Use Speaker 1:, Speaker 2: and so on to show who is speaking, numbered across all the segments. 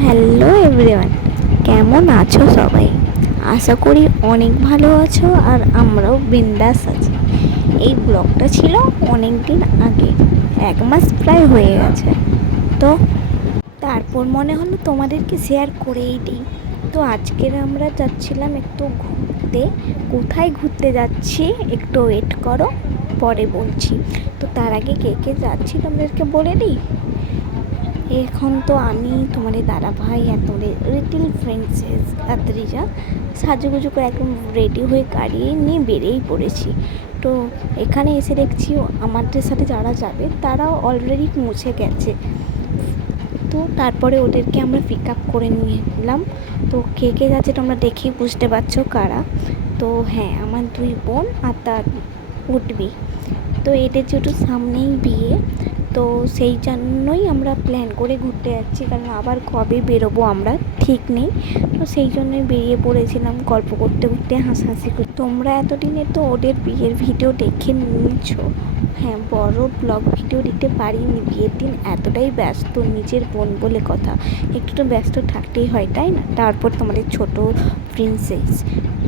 Speaker 1: Hello everyone, কেমন আছো সবাই? আশা করি অনেক ভালো আছো আর আমরাও বিন্দাস আছি। এই ব্লগটা ছিল অনেক দিন আগে, এক মাস প্রায় হয়ে গেছে। তো তারপর মনে হলো তোমাদেরকে শেয়ার করেই দিই। তো আজকের আমরা যাচ্ছিলাম একটু ঘুরতে। কোথায় ঘুরতে যাচ্ছি একটু ওয়েট করো, পরে বলছি। তো তার আগে কে কে যাচ্ছি তোমাদেরকে বলে দিই? এখন তো আমি, তোমাদের দাদা ভাই আর তোমাদের লিটিল ফ্রেন্ডসেস আত্রিজা সাজুগুজু করে একদম রেডি হয়ে গাড়ি নিয়ে বেরিয়েই পড়েছি। তো এখানে এসে দেখছি আমাদের সাথে যারা যাবে, তারাও অলরেডি পৌঁছে গেছে। তো তারপরে ওদেরকে আমরা পিক আপ করে নিয়ে এলাম। তো কে কে যাচ্ছে তোমরা দেখেই বুঝতে পারছ কারা। তো হ্যাঁ আমার দুই বোন আর তার উঠবি। তো এদের যেহেতু সামনেই বিয়ে। তো সেই জন্যই আমরা প্ল্যান করে ঘুরতে যাচ্ছি, কারণ আবার কবে বেরোবো আমরা ঠিক নেই। তো সেই জন্যই বেরিয়ে পড়েছিলাম গল্প করতে করতে হাসাহাসি করতে। তোমরা এতদিনে তো ওদের বিয়ের ভিডিও দেখে নিয়েছো। হ্যাঁ বড় ব্লগ ভিডিও দিতে পারিনি। বিয়ের দিন এতটাই ব্যস্ত, নিজের বোন বলে কথা। একটু তো ব্যস্ত থাকতেই হয়, তাই না? তারপর তোমাদের ছোট প্রিন্সেস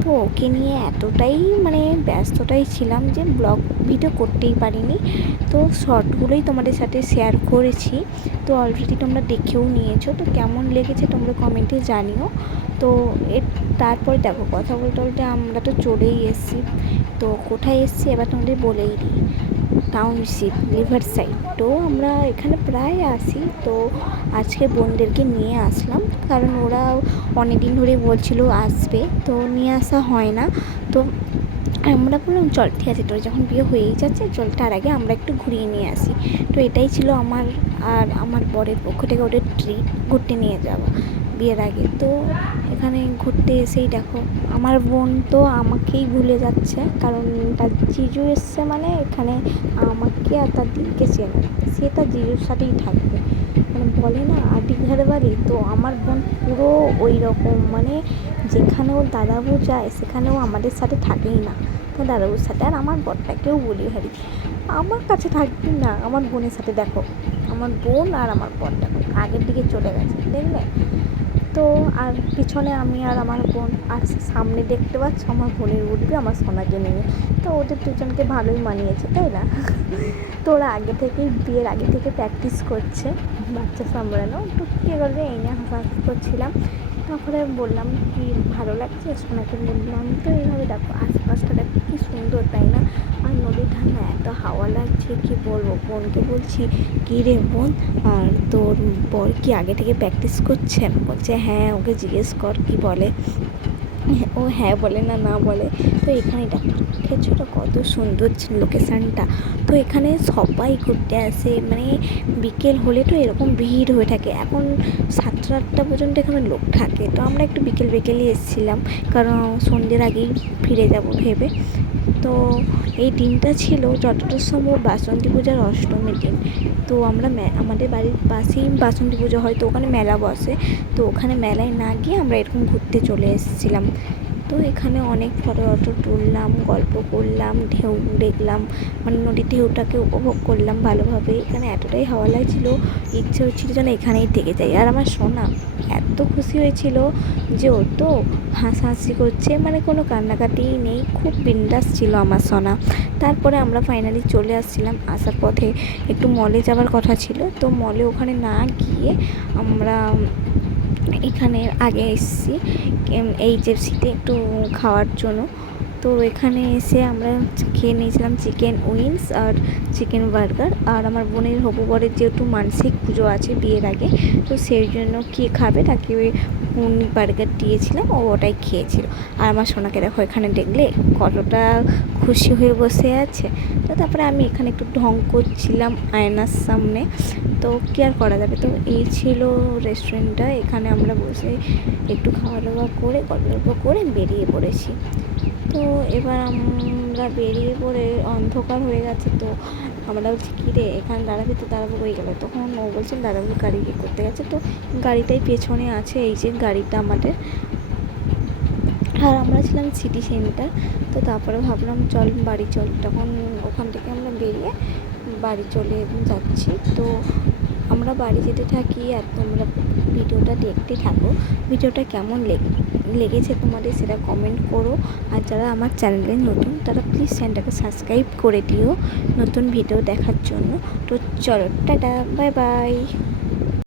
Speaker 1: তো ওকে নিয়ে এতটাই মানে ব্যস্তটাই ছিলাম যে ব্লগ ভিডিও করতেই পারিনি। তো শর্টগুলোই তোমাদের সাথে শেয়ার করেছি। তো অলরেডি তোমরা দেখেও নিয়েছো, তো কেমন লেগেছে তোমরা কমেন্টে জানিও। তো এর তারপরে দেখো, কথা বলতে বলতে আমরা তো চলেই এসেছি। তো কোথায় এসেছি এবার তোমাদের বলেই দিই। টাউনশিপ রিভার সাইড তো আমরা এখানে প্রায় আসি তো আজকে বোনদেরকে নিয়ে আসলাম, কারণ ওরা অনেক দিন ধরেই বলছিল আসবে। তো নিয়ে আসা হয় না। তো আমরা বললাম, চল, ঠিক আছে, তোর যখন বিয়ে হয়েই যাচ্ছে, চল, তার আগে আমরা একটু ঘুরিয়ে নিয়ে আসি। তো এটাই ছিল আমার আর আমার বরের পক্ষ থেকে ওদের ট্রিট ঘুরতে নিয়ে যাওয়া, বিয়ের আগে। তো এখানে ঘুরতে এসেই দেখো, আমার বোন তো আমাকেই ভুলে যাচ্ছে, কারণ তার জিজু এসছে মানে এখানে আমাকে আর তার দিদিকে চেনে সে তার জিজুর সাথেই থাকবে। মানে বলে না আদি ঘর বাড়ি, তো আমার বোন পুরো ওই রকম মানে যেখানেও দাদাবু যায়, সেখানেও আমাদের সাথে থাকেই না। তো দাদাবুর সাথে আর আমার বরটাকেও বলি হারি। আমার কাছে থাকবি না, আমার বোনের সাথে দেখো। আমার বোন আর আমার বর দেখো, আগের দিকে চলে গেছে, দেখলে? তো আর পিছনে আমি আর আমার বোন আর সামনে দেখতে পাচ্ছ, আমার বোনের উঠবে, আমার সোনাকে নিয়ে। তো ওদের দুজনকে ভালোই মানিয়েছে, তাই না? তো ওরা আগে থেকেই বিয়ের আগে থেকে প্র্যাকটিস করছে, বাচ্চা সামলানো। তো কী করবে, এই নিয়ে হাসাহাসি করছিলাম। তারপরে বললাম কি ভালো লাগছে? সোনাকে বললাম, তো এইভাবে দেখো, আশপাশটা দেখো, কী সুন্দর, তাই না? আর নদীর ঠান্ডা এত হাওয়া লাগছে, কি বলব? বোনকে বলছি, কী রে বোন, আর তোর বর কি আগে থেকে প্র্যাকটিস করছে? বলছে হ্যাঁ ওকে জিজ্ঞেস কর, কি বলে? ও হ্যাঁ বলে না না বলে। তো এখানে দেখেছ কত সুন্দর লোকেশানটা তো এখানে সবাই ঘুরতে আসে মানে বিকেল হলে তো এরকম ভিড় হয়ে থাকে। এখন সাতটা আটটা পর্যন্ত এখানে লোক থাকে। তো আমরা একটু বিকেল বিকেলই এসেছিলাম, কারণ সন্ধ্যের আগেই ফিরে যাব ভেবে। তো এই দিনটা ছিল যতটা সম্ভব বাসন্তী পূজার অষ্টমীর দিন। তো আমরা আমাদের বাড়ির পাশেই বাসন্তী পুজো হয়, তো ওখানে মেলা বসে। তো ওখানে মেলায় না গিয়ে আমরা এরকম ঘুরতে চলে এসেছিলাম। তো এখানে অনেক ফটো টটো তুললাম, গল্প করলাম, ঢেউ দেখলাম মানে নদীর ঢেউটাকে উপভোগ করলাম ভালোভাবে। এখানে এতটাই হাওয়া লাগছিল, ইচ্ছে হচ্ছিল যেন এখানেই থেকে যাই। আর আমার সোনা এত খুশি হয়েছিল যে ও তো হাসাহাসি করছে মানে কোনো কান্নাকাটিই নেই, খুব বিন্দাস ছিল আমার সোনা। তারপরে আমরা ফাইনালি চলে আসছিলাম আসার পথে। একটু মলে যাওয়ার কথা ছিল, তো মলে ওখানে না গিয়ে আমরা এখানে আগে এসেছি এইচএফসিতে একটু খাওয়ার জন্য। তো এখানে এসে আমরা খেয়ে নিয়েছিলাম চিকেন উইংস আর চিকেন বার্গার আর আমার বোনের হবু বরের যেহেতু মানসিক পুজো আছে বিয়ের আগে, তো সেই জন্য কে খাবে তাকে ওই বার্গার দিয়েছিলাম, ও ওটাই খেয়েছিল। আর আমার সোনাকে দেখো এখানে দেখলে কতটা খুশি হয়ে বসে আছে। তো তারপরে আমি এখানে একটু ঢং করছিলাম আয়নার সামনে, তো কী আর করা যাবে? তো এই ছিল রেস্টুরেন্টটা এখানে আমরা বসে একটু খাওয়া দাওয়া করে গল্প করে বেরিয়ে পড়েছি। তো এবার আমরা বেরিয়ে পড়ে অন্ধকার হয়ে গেছে তো আমরা বলছি, কী রে, এখানে দাঁড়াবি তো? দাঁড়াবো হয়ে গেলো? তখন ও বলছে, দাঁড়াবো গাড়ি করতে গেছে। তো গাড়িটাই পেছনে আছে, এই যে গাড়িটা আমাদের। আর আমরা ছিলাম সিটি সেন্টার, তো তারপরে ভাবলাম, চল, বাড়ি চল। তখন ওখান থেকে আমরা বেরিয়ে বাড়ি চলে যাচ্ছি। তো আমরা বাড়ি যেতে থাকি আর তোমরা ভিডিওটা দেখতে থাকো। ভিডিওটা কেমন লেগে লেগেছে তোমাদের সেটা কমেন্ট করো। আর যারা আমার চ্যানেলে নতুন, তারা প্লিজ চ্যানেলটাকে সাবস্ক্রাইব করে দিও নতুন ভিডিও দেখার জন্য। তো চলো, টাটা বাই বাই